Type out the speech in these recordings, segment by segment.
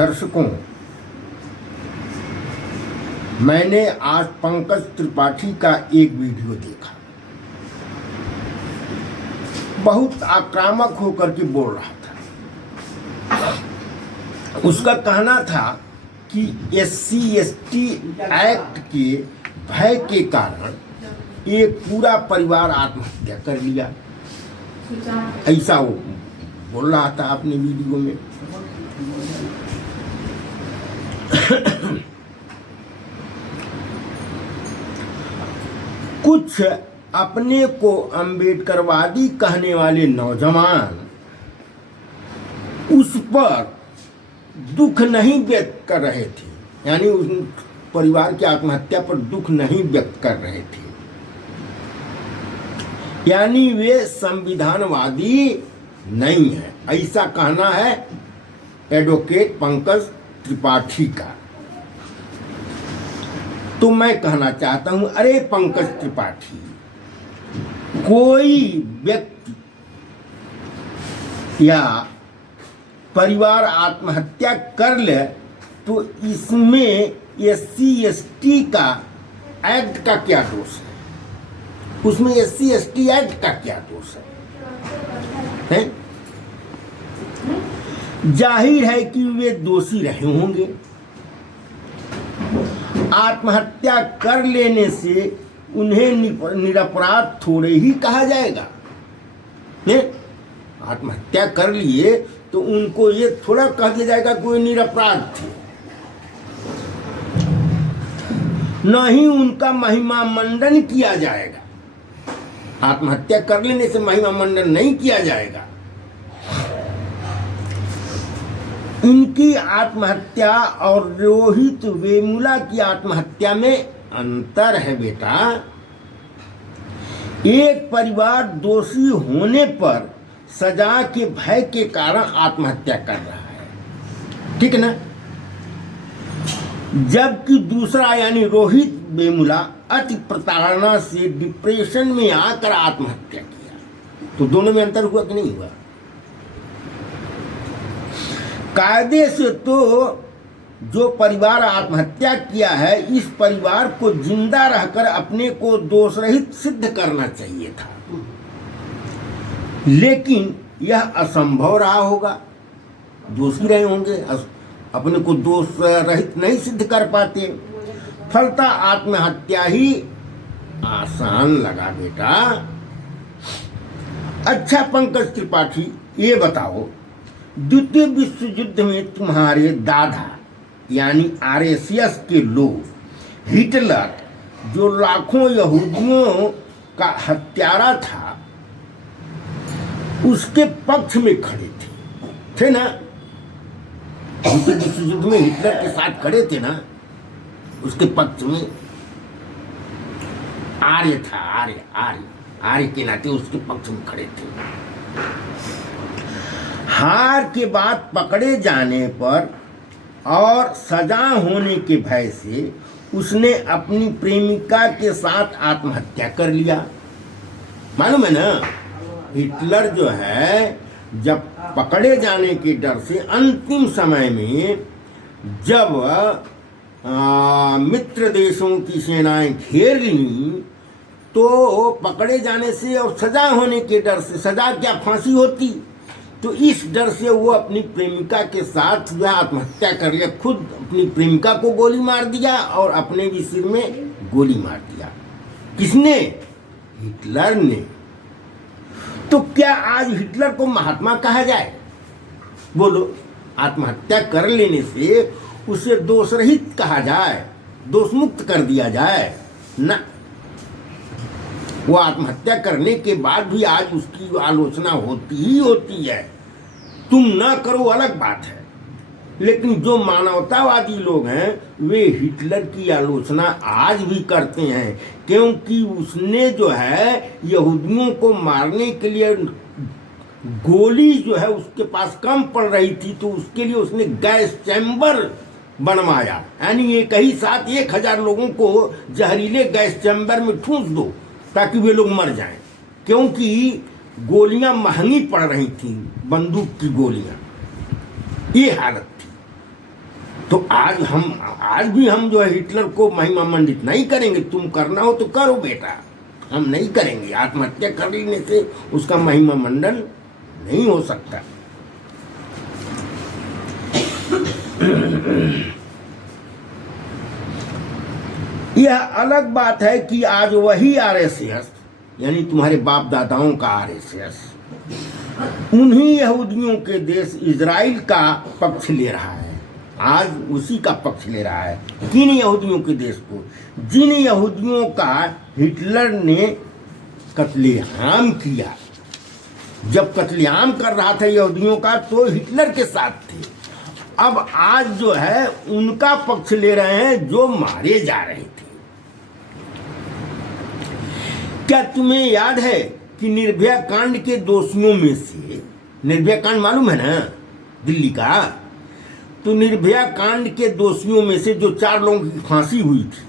दर्शकों, मैंने आज पंकज त्रिपाठी का एक वीडियो देखा। बहुत आक्रामक होकर के बोल रहा था। उसका कहना था कि SC/ST एक्ट के भय के कारण एक पूरा परिवार आत्महत्या कर लिया। ऐसा वो बोल रहा था अपने वीडियो में। कुछ अपने को अम्बेडकरवादी कहने वाले नौजवान उस पर दुख नहीं व्यक्त कर रहे थे, यानी उस परिवार की आत्महत्या पर दुख नहीं व्यक्त कर रहे थे, यानी वे संविधानवादी नहीं है, ऐसा कहना है एडवोकेट पंकज त्रिपाठी का। तो मैं कहना चाहता हूं, अरे पंकज त्रिपाठी, कोई व्यक्ति या परिवार आत्महत्या कर ले तो इसमें SC/ST का एक्ट का क्या दोष है? उसमें SC/ST एक्ट का क्या दोष है? जाहिर है कि वे दोषी रहे होंगे। आत्महत्या कर लेने से उन्हें निरपराध थोड़े ही कहा जाएगा। आत्महत्या कर लिए तो उनको ये थोड़ा कह दिया जाएगा कोई निरपराध थे। न ही उनका महिमा मंडन किया जाएगा। आत्महत्या कर लेने से महिमा मंडन नहीं किया जाएगा। इनकी आत्महत्या और रोहित वेमुला की आत्महत्या में अंतर है बेटा। एक परिवार दोषी होने पर सजा के भय के कारण आत्महत्या कर रहा है, ठीक है ना? जबकि दूसरा यानी रोहित वेमुला अति प्रताड़ना से डिप्रेशन में आकर आत्महत्या किया। तो दोनों में अंतर हुआ कि नहीं हुआ? कायदे से तो जो परिवार आत्महत्या किया है, इस परिवार को जिंदा रहकर अपने को दोषरहित सिद्ध करना चाहिए था, लेकिन यह असंभव रहा होगा। दोषी रहे होंगे, अपने को दोष रहित नहीं सिद्ध कर पाते, फलता आत्महत्या ही आसान लगा बेटा। अच्छा पंकज त्रिपाठी, ये बताओ, द्वितीय विश्व युद्ध में तुम्हारे दादा यानी RSS के लोग, हिटलर जो लाखों यहूदियों का हत्यारा था, उसके पक्ष में खड़े थे ना? द्वितीय विश्व युद्ध में हिटलर के साथ खड़े थे ना? उसके पक्ष में आर्य था, आर्य के नाते उसके पक्ष में खड़े थे। हार के बाद पकड़े जाने पर और सजा होने के भय से उसने अपनी प्रेमिका के साथ आत्महत्या कर लिया। मालूम है ना? हिटलर जो है, जब पकड़े जाने के डर से अंतिम समय में जब मित्र देशों की सेनाएं घेर ली, तो पकड़े जाने से और सजा होने के डर से, सजा क्या फांसी होती, तो इस डर से वो अपनी प्रेमिका के साथ वह आत्महत्या कर लिया। खुद अपनी प्रेमिका को गोली मार दिया और अपने भी सिर में गोली मार दिया। किसने? हिटलर ने। तो क्या आज हिटलर को महात्मा कहा जाए? बोलो, आत्महत्या कर लेने से उसे दोषरहित कहा जाए, दोषमुक्त कर दिया जाए ना? वो आत्महत्या करने के बाद भी आज उसकी आलोचना होती ही होती है। तुम ना करो अलग बात है, लेकिन जो मानवतावादी लोग हैं वे हिटलर की आलोचना आज भी करते हैं, क्योंकि उसने जो है यहूदियों को मारने के लिए गोली जो है उसके पास कम पड़ रही थी, तो उसके लिए उसने गैस चैम्बर बनवाया, यानी एक ही साथ 1000 लोगों को जहरीले गैस चैम्बर में ठूंस दो ताकि वे लोग मर जाएं, क्योंकि गोलियां महंगी पड़ रही थी, बंदूक की गोलियां, ये हालत थी। तो आज भी हम जो है हिटलर को महिमा मंडित नहीं करेंगे। तुम करना हो तो करो बेटा, हम नहीं करेंगे। आत्महत्या कर लेने से उसका महिमा मंडन नहीं हो सकता। यह अलग बात है कि आज वही आरएसएस, यानी तुम्हारे बाप दादाओं का आरएसएस, उन्हीं यहूदियों के देश इजराइल का पक्ष ले रहा है। आज उसी का पक्ष ले रहा है। किन यहूदियों के देश को? जिन यहूदियों का हिटलर ने कत्लेआम किया। जब कत्लेआम कर रहा था यहूदियों का तो हिटलर के साथ थे। अब आज जो है उनका पक्ष ले रहे हैं जो मारे जा रहे थे। क्या तुम्हें याद है कि निर्भया कांड के दोषियों में से, निर्भया कांड मालूम है ना, दिल्ली का, तो निर्भया कांड के दोषियों में से जो 4 लोगों की फांसी हुई थी,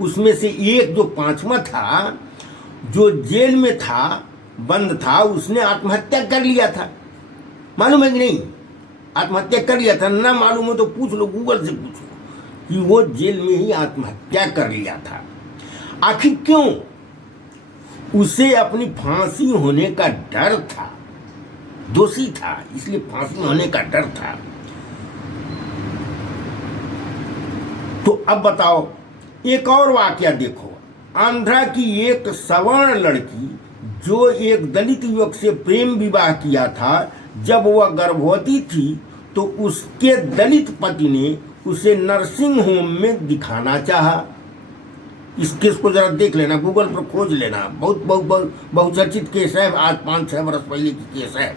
उसमें से एक जो 5वां था, जो जेल में था, बंद था, उसने आत्महत्या कर लिया था। मालूम है कि नहीं? आत्महत्या कर लिया था। ना मालूम हो तो पूछ लो, गूगल से पूछो कि वो जेल में ही आत्महत्या कर लिया था। आखिर क्यों? उसे अपनी फांसी होने का डर था। दोषी था, इसलिए फांसी होने का डर था। तो अब बताओ, एक और वाकया देखो। आंध्रा की एक सवर्ण लड़की जो एक दलित युवक से प्रेम विवाह किया था, जब वह गर्भवती थी तो उसके दलित पति ने उसे नर्सिंग होम में दिखाना चाहा। इस केस को जरा देख लेना, गूगल पर खोज लेना। बहुत बहुचर्चित केस है। आज 5-6 वर्ष पहले की केस है।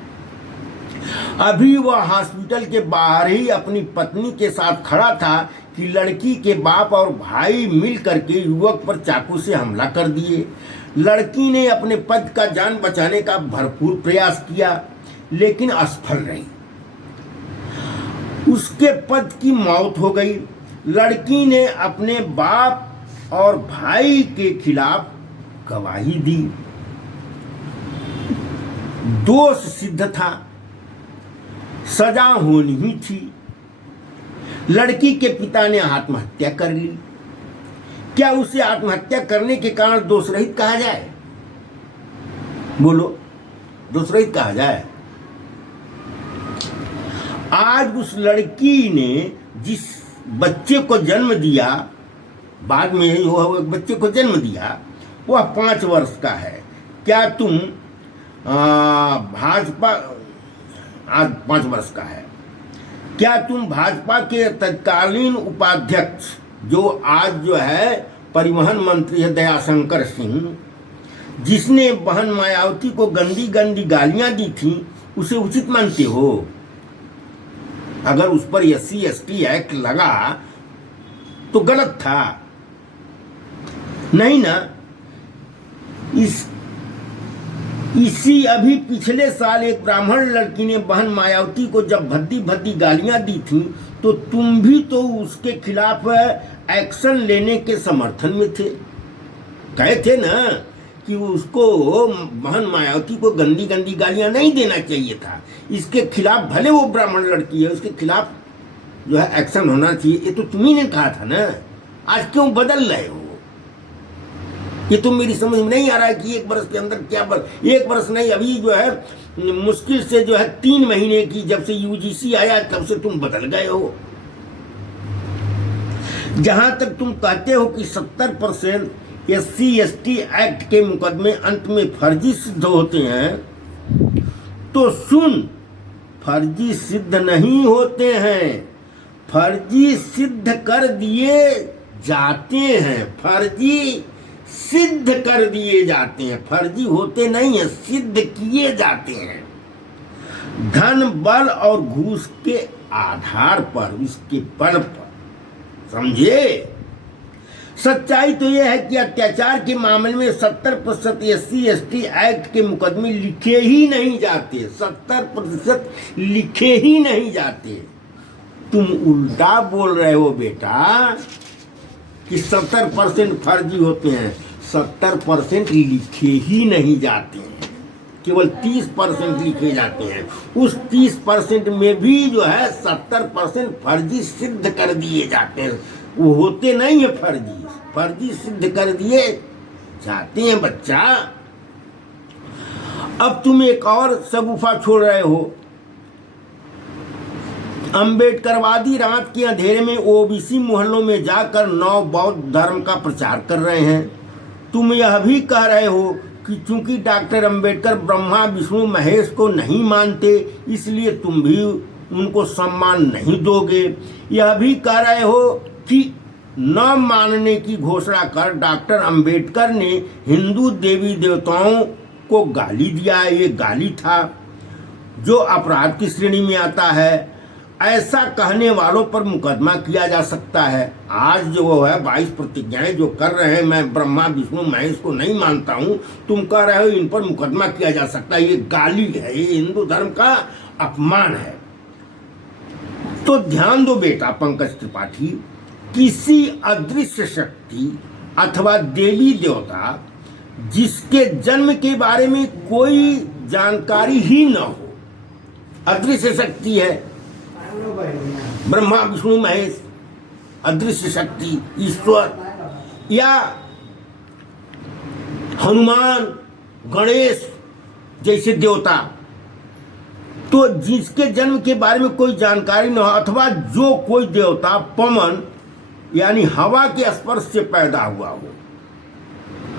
अभी वह हॉस्पिटल के बाहर ही अपनी पत्नी के साथ खड़ा था कि लड़की के बाप और भाई मिल करके युवक पर चाकू से हमला कर दिए। लड़की ने अपने पति का जान बचाने का भरपूर प्रयास किया, लेकिन असफल रही। उसके पति की मौत हो गई। लड़की ने अपने बाप और भाई के खिलाफ गवाही दी। दोष सिद्ध था, सजा होनी ही थी। लड़की के पिता ने आत्महत्या कर ली। क्या उसे आत्महत्या करने के कारण दोषरहित कहा जाए? बोलो, दोषरहित कहा जाए? आज उस लड़की ने जिस बच्चे को जन्म दिया, बाद में वो बच्चे को जन्म दिया, वह 5 वर्ष का है। क्या तुम भाजपा, आज 5 वर्ष का है, क्या तुम भाजपा के तत्कालीन उपाध्यक्ष, जो आज जो है परिवहन मंत्री है दयाशंकर सिंह, जिसने बहन मायावती को गंदी गंदी गालियां दी थी, उसे उचित मानते हो? अगर उस पर SC/ST एक्ट लगा तो गलत था, नहीं ना? इसी अभी पिछले साल एक ब्राह्मण लड़की ने बहन मायावती को जब भद्दी भद्दी गालियां दी थी, तो तुम भी तो उसके खिलाफ एक्शन लेने के समर्थन में थे। कहे थे ना कि उसको, बहन मायावती को गंदी गंदी गालियां नहीं देना चाहिए था। इसके खिलाफ, भले वो ब्राह्मण लड़की है, उसके खिलाफ जो है एक्शन होना चाहिए। ये तो तुम्ही ने कहा था ना। आज क्यों बदल रहे हो? ये तो मेरी समझ में नहीं आ रहा है कि 1 वर्ष के अंदर क्या 1 वर्ष नहीं, अभी जो है मुश्किल से जो है 3 महीने की, जब से UGC आया तब से तुम बदल गए हो। जहां तक तुम कहते हो कि 70% SC/ST एक्ट के मुकदमे अंत में फर्जी सिद्ध होते हैं, तो सुन, फर्जी सिद्ध नहीं होते हैं, फर्जी सिद्ध कर दिए जाते हैं। फर्जी सिद्ध कर दिए जाते हैं, फर्जी होते नहीं है, सिद्ध किए जाते हैं। धन, बल और घूस के आधार पर, इसके बल पर, समझे? सच्चाई तो यह है कि अत्याचार के मामले में 70% SC/ST एक्ट के मुकदमे लिखे ही नहीं जाते। 70% लिखे ही नहीं जाते। तुम उल्टा बोल रहे हो बेटा कि 70% फर्जी होते हैं। 70% लिखे ही नहीं जाते हैं। केवल 30% लिखे जाते हैं। उस 30% में भी जो है 70% फर्जी सिद्ध कर दिए जाते हैं। वो होते नहीं है फर्जी, फर्जी सिद्ध कर दिए जाते हैं बच्चा। अब तुम एक और शगुफा छोड़ रहे हो। अंबेडकरवादी रात के अंधेरे में ओबीसी मोहल्लों में जाकर नव बौद्ध धर्म का प्रचार कर रहे हैं। तुम यह भी कह रहे हो कि चूंकि डॉक्टर अंबेडकर ब्रह्मा विष्णु महेश को नहीं मानते, इसलिए तुम भी उनको सम्मान नहीं दोगे। यह भी कह रहे हो कि न मानने की घोषणा कर डॉक्टर अंबेडकर ने हिंदू देवी देवताओं को गाली दिया है। ये गाली था जो अपराध की श्रेणी में आता है। ऐसा कहने वालों पर मुकदमा किया जा सकता है। आज जो वो है 22 प्रतिज्ञाएं जो कर रहे हैं, मैं ब्रह्मा विष्णु महेश को नहीं मानता हूं, तुम कह रहे हो इन पर मुकदमा किया जा सकता है। ये गाली है, ये हिंदू धर्म का अपमान है। तो ध्यान दो बेटा पंकज त्रिपाठी, किसी अदृश्य शक्ति अथवा देवी देवता जिसके जन्म के बारे में कोई जानकारी ही न हो, अदृश्य शक्ति है, ब्रह्मा विष्णु महेश, अदृश्य शक्ति, ईश्वर, या हनुमान गणेश जैसे देवता, तो जिसके जन्म के बारे में कोई जानकारी न हो, अथवा जो कोई देवता पवन यानी हवा के स्पर्श से पैदा हुआ हो।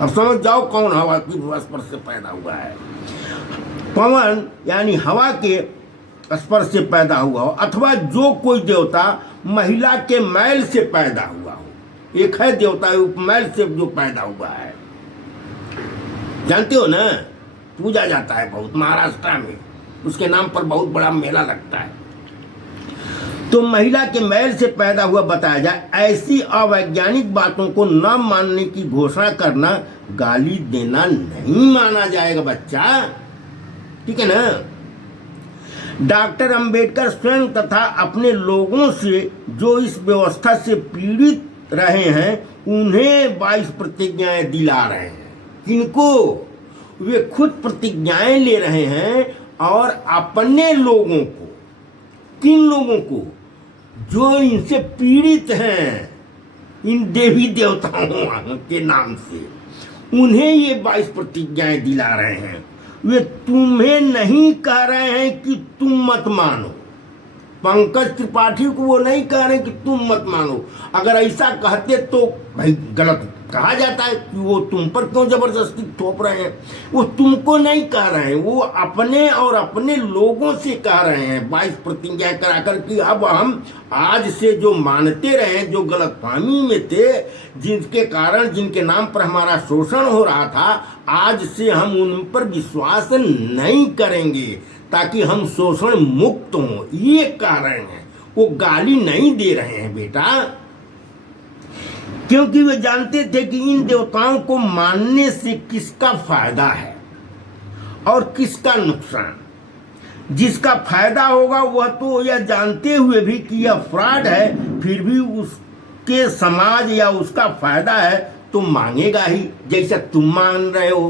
अब समझ जाओ कौन हवा की स्पर्श से पैदा हुआ है। पवन यानी हवा के स्पर्श से पैदा हुआ हो, अथवा जो कोई देवता महिला के मैल से पैदा हुआ हो। एक है देवता मैल से जो पैदा हुआ है, जानते हो ना, पूजा जाता है बहुत महाराष्ट्र में, उसके नाम पर बहुत बड़ा मेला लगता है। तो महिला के मैल से पैदा हुआ बताया जाए, ऐसी अवैज्ञानिक बातों को न मानने की घोषणा करना गाली देना नहीं माना जाएगा बच्चा, ठीक है ना। डॉक्टर अंबेडकर स्वयं तथा अपने लोगों से जो इस व्यवस्था से पीड़ित रहे हैं उन्हें 22 प्रतिज्ञाएं दिला रहे हैं। किनको? वे खुद प्रतिज्ञाएं ले रहे हैं और अपने लोगों को, किन लोगों को? जो इनसे पीड़ित हैं, इन देवी देवताओं के नाम से, उन्हें ये 22 प्रतिज्ञाएं दिला रहे हैं। वे तुम्हें नहीं कह रहे हैं कि तुम मत मानो। पंकज त्रिपाठी को वो नहीं कह रहे कि तुम मत मानो। अगर ऐसा कहते तो भाई गलत कहा जाता है कि वो तुम पर क्यों जबरदस्ती थोप रहे हैं। वो तुमको नहीं कह रहे हैं, वो अपने और अपने लोगों से कह रहे हैं 22 प्रतिज्ञा कराकर कि अब हम आज से जो मानते रहे, जो गलतफहमी में थे, जिनके कारण, जिनके नाम पर हमारा शोषण हो रहा था, आज से हम उन पर विश्वास नहीं करेंगे ताकि हम शोषण मुक्त हों। ये कह रहे हैं, वो गाली नहीं दे रहे हैं बेटा, क्योंकि वे जानते थे कि इन देवताओं को मानने से किसका फायदा है और किसका नुकसान। जिसका फायदा होगा वह तो यह जानते हुए भी कि यह फ्रॉड है, फिर भी उसके समाज या उसका फायदा है तो मांगेगा ही, जैसा तुम मान रहे हो।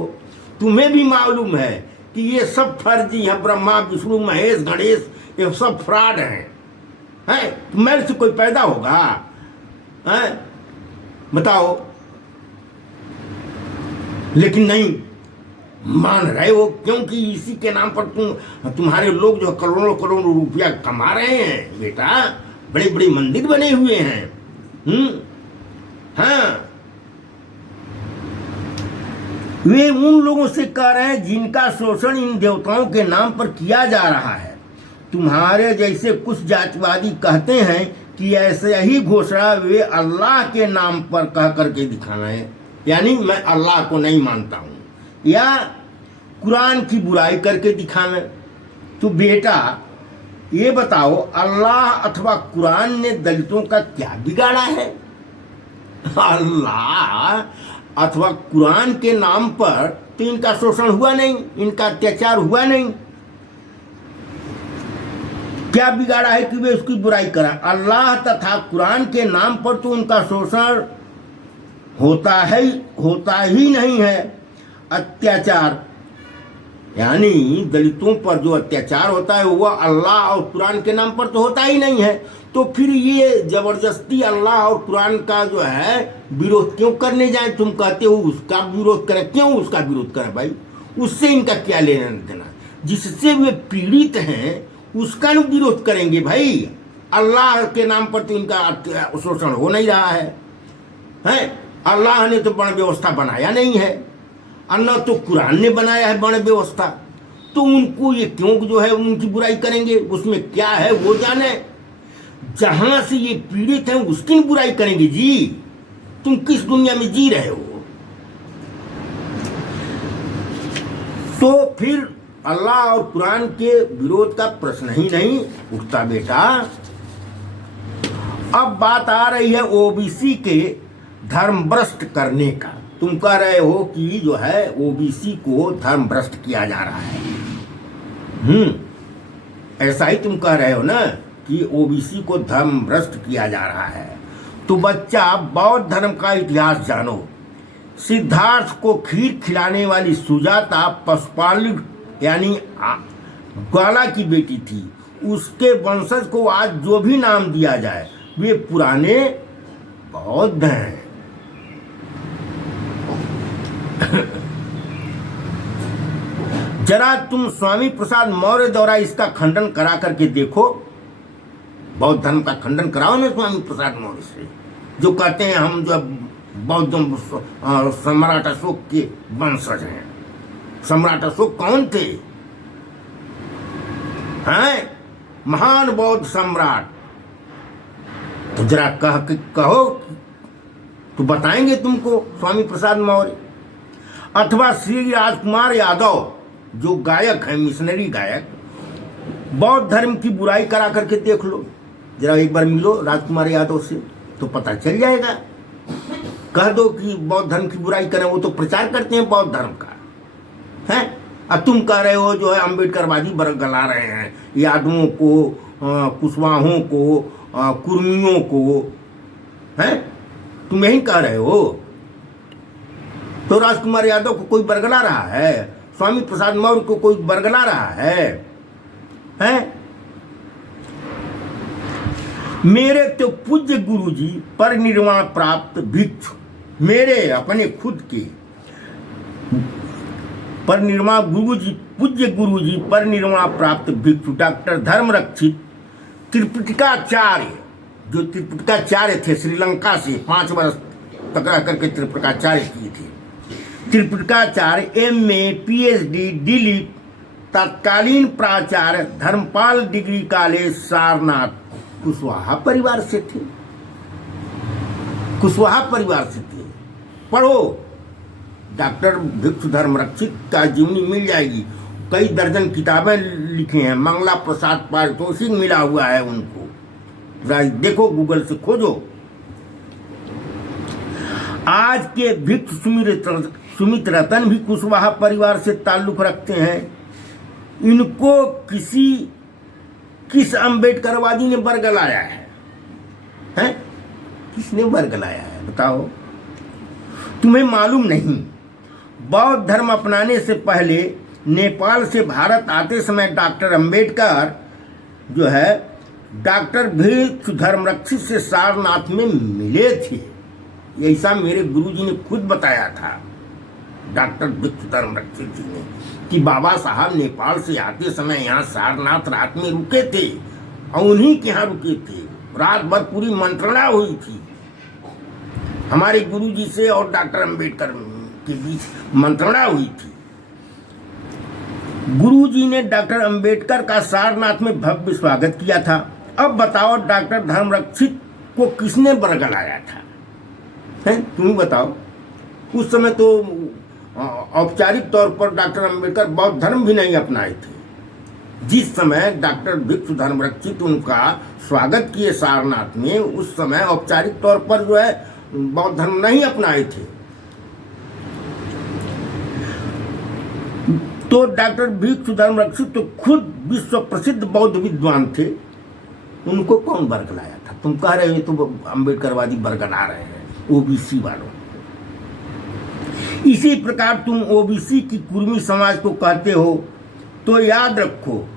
तुम्हें भी मालूम है कि ये सब फर्जी है, ब्रह्मा विष्णु महेश गणेश ये सब फ्रॉड हैं। मेरे से कोई पैदा होगा? हैं? बताओ। लेकिन नहीं मान रहे हो, क्योंकि इसी के नाम पर तुम्हारे लोग जो करोड़ों करोड़ों रुपया कमा रहे हैं बेटा, बड़े बड़े मंदिर बने हुए हैं। हाँ, वे उन लोगों से कह रहे हैं जिनका शोषण इन देवताओं के नाम पर किया जा रहा है। तुम्हारे जैसे कुछ जातिवादी कहते हैं कि ऐसे ही घोषणा वे अल्लाह के नाम पर कह करके दिखाना है, यानी मैं अल्लाह को नहीं मानता हूँ, या कुरान की बुराई करके दिखाना। तो बेटा ये बताओ, अल्लाह अथवा कुरान ने दलितों का क्या बिगाड़ा है? अल्लाह अथवा कुरान के नाम पर तो इनका शोषण हुआ नहीं, इनका अत्याचार हुआ नहीं। क्या बिगाड़ा है कि वे उसकी बुराई करा? अल्लाह तथा कुरान के नाम पर तो उनका शोषण होता ही नहीं है, अत्याचार। यानी दलितों पर जो अत्याचार होता है वह अल्लाह और कुरान के नाम पर तो होता ही नहीं है। तो फिर ये जबरदस्ती अल्लाह और कुरान का जो है विरोध क्यों करने जाए? तुम कहते हो उसका विरोध करें, क्यों उसका विरोध करें भाई? उससे इनका क्या लेना देना? जिससे वे पीड़ित हैं उसका न विरोध करेंगे भाई। अल्लाह के नाम पर तो इनका शोषण हो नहीं रहा है? अल्लाह ने तो वर्ण व्यवस्था बनाया नहीं है, अल्लाह तो कुरान ने बनाया है वर्ण व्यवस्था। तो उनको ये क्यों जो है उनकी बुराई करेंगे? उसमें क्या है वो जाने। जहां से ये पीड़ित हैं उसकी बुराई करेंगे जी। तुम किस दुनिया में जी रहे हो? तो फिर अल्लाह और कुरान के विरोध का प्रश्न ही नहीं उठता बेटा। अब बात आ रही है ओबीसी के धर्म भ्रष्ट करने का। तुम कह रहे हो कि जो है ओबीसी को धर्म भ्रष्ट किया जा रहा है। ऐसा ही तुम कह रहे हो ना कि ओबीसी को धर्म भ्रष्ट किया जा रहा है। तो बच्चा बौद्ध धर्म का इतिहास जानो। सिद्धार्थ को खीर खिलाने वाली सुजाता पशुपालिक यानी ग्वाला की बेटी थी। उसके वंशज को आज जो भी नाम दिया जाए वे पुराने बौद्ध हैं। जरा तुम स्वामी प्रसाद मौर्य द्वारा इसका खंडन करा करके देखो। बौद्ध धर्म का खंडन कराओ ना स्वामी प्रसाद मौर्य से, जो कहते हैं हम जो बौद्ध सम्राट अशोक के वंशज हैं। सम्राट अशोक कौन थे? हैं महान बौद्ध सम्राट। तो जरा कहो तो बताएंगे तुमको स्वामी प्रसाद मौर्य। अथवा श्री राजकुमार यादव जो गायक है, मिशनरी गायक, बौद्ध धर्म की बुराई करा करके देख लो। जरा एक बार मिलो राजकुमार यादव से तो पता चल जाएगा। कह दो कि बौद्ध धर्म की बुराई करें, वो तो प्रचार करते हैं बौद्ध धर्म का है। अब तुम कह रहे हो जो है अम्बेडकरवादी वर्ग गला रहे हैं, यादवों को, कुशवाहों को, कुर्मियों को, हैं? तुम यही कह रहे हो। तो राजकुमार यादव को कोई बरगला रहा है? स्वामी प्रसाद मौर्य को कोई बरगला रहा है? हैं? मेरे तो पूज्य गुरुजी परिनिर्वाण प्राप्त भिक्षु, मेरे अपने खुद के परिनिर्वाण गुरुजी, पूज्य गुरुजी परिनिर्वाण प्राप्त भिक्षु डॉक्टर धर्मरक्षित त्रिपिटकाचार्य, जो त्रिपिटकाचार्य थे श्रीलंका से 5 वर्ष तक रह करके त्रिपिटकाचार्य किए थे। त्रिपिटकाचार्य MA PhD दिलीप तत्कालीन प्राचार्य धर्मपाल डिग्री कॉलेज सारनाथ कुशवाहा परिवार से थे। कुशवाहा परिवार से थे। पढ़ो, डॉक्टर भिक्षु धर्मरक्षित का जीवनी मिल जाएगी। कई दर्जन किताबें लिखे हैं, मंगला प्रसाद पारितोषिक मिला हुआ है उनको। देखो गूगल से खोजो। आज के भिक्षु सुमित रतन भी कुशवाहा परिवार से ताल्लुक रखते हैं। इनको किस अम्बेडकरवादी ने बरगलाया है? हैं? किसने बरगलाया है बताओ? तुम्हें मालूम नहीं? बौद्ध धर्म अपनाने से पहले नेपाल से भारत आते समय डॉक्टर अम्बेडकर जो है डॉक्टर भिक्षु धर्मरक्षित से सारनाथ में मिले थे। ऐसा मेरे गुरुजी ने खुद बताया था, डॉक्टर भिक्षु धर्मरक्षित जी ने, कि बाबा साहब नेपाल से आते समय यहाँ सारनाथ रात में रुके थे और उन्हीं के यहाँ रुके थे। रात भर पूरी मंत्रणा हुई थी हमारे गुरुजी से और डॉक्टर अम्बेडकर के बीच मंत्रणा हुई थी। गुरुजी ने डॉक्टर अम्बेडकर का सारनाथ में भव्य स्वागत किया था। अब बताओ डॉक्टर धर्मरक्षित को किसने बरगलाया था? हैं? तुम बताओ। उस समय तो औपचारिक तौर पर डॉक्टर अम्बेडकर बौद्ध धर्म भी नहीं अपनाए थे। जिस समय डॉक्टर भिक्षु धर्मरक्षित उनका स्वागत किए सारनाथ में, उस समय औपचारिक तौर पर जो है बौद्ध धर्म नहीं अपनाए थे। तो डॉक्टर भिक्षु धर्मरक्षित तो खुद विश्व प्रसिद्ध बौद्ध विद्वान थे। उनको कौन बरगलाया था? तुम कह रहे हो तो अम्बेडकरवादी बरगला रहे हैं ओबीसी वालों। इसी प्रकार तुम ओबीसी की कुर्मी समाज को कहते हो, तो याद रखो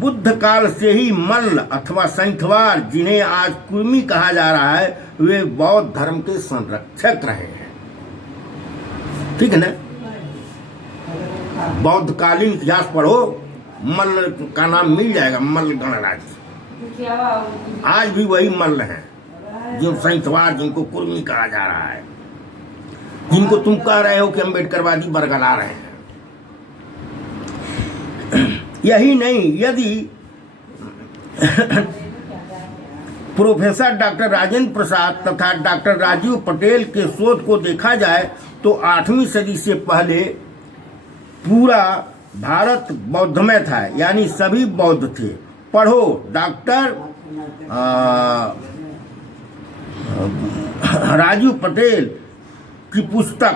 बुद्ध काल से ही मल्ल अथवा सैंथवार, जिन्हें आज कुर्मी कहा जा रहा है, वे बौद्ध धर्म के संरक्षक रहे हैं। ठीक है ना? बौद्ध कालीन इतिहास पढ़ो, मल्ल का नाम मिल जाएगा, मल्ल गणराज्य। आज भी वही मल्ल हैं जो सैंथवार, जिनको कुर्मी कहा जा रहा है, जिनको तुम कह रहे हो कि अम्बेडकरवादी बरगला रहे हैं। यही नहीं, यदि प्रोफेसर डॉक्टर राजेंद्र प्रसाद तथा डॉक्टर राजीव पटेल के शोध को देखा जाए तो 8वीं सदी से पहले पूरा भारत बौद्धमय था, यानी सभी बौद्ध थे। पढ़ो डॉक्टर राजीव पटेल की पुस्तक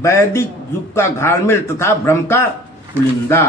वैदिक युग का घालमेल तथा भ्रम का पुलिंदा।